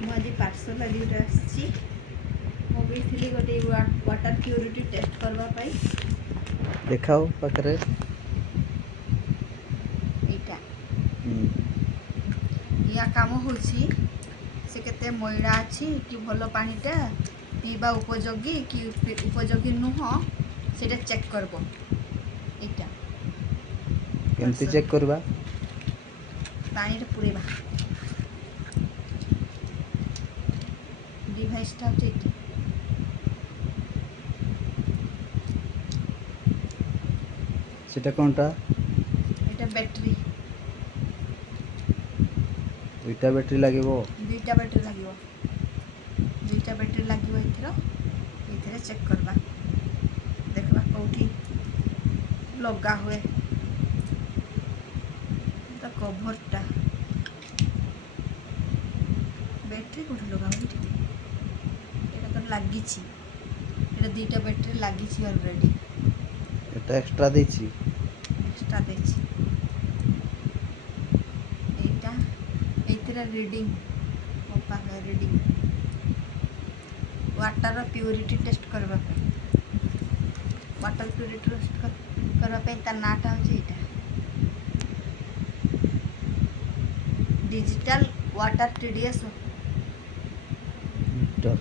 ମୁଁ ଆଜି ପାର୍ସଲ ଆଜି ଗୋଟେ ଆସିଛି ମଗେଇଥିଲି ଗୋଟେ ୱାଟର ପ୍ୟୁରିଟି ଟେଷ୍ଟ କରିବା ପାଇଁ। देखाओ पाखरे এইটা या काम होची से केते मैला अछि कि भलो पानीटा पीबा उपयोगी कि उपयोगी नुह सेटा चेक करबो। এইটা केमती चेक करबा पानी रे पुरेबा डिवाइसटा होची এইটা। सेटा कोनटा এটা ব্যাটারি दुईटा बैटरी लागिबो दुईटा बैटरी লাগিব दुईटा बैटरी লাগিব ଏଥିରେ ଚେକ୍ କରିବା ଦେଖିବା କୋଉଠି ଲଗା ହୁଏ। ତା କଭରଟା बैटरी कोठी लगा हुए ठीक एटा तो लागिछि एटा दुईटा बैटरी लागिछि ऑलरेडी एटा एक्स्ट्रा देछि एक्स्ट्रा देछि एटा एथिरा रीडिंग ओपा रीडिंग वाटर प्यूरिटी टेस्ट करबा पे वाटर प्यूरिटी टेस्ट करबा पे ता नाटा होछि एटा डिजिटल वाटर टीडीएस मीटर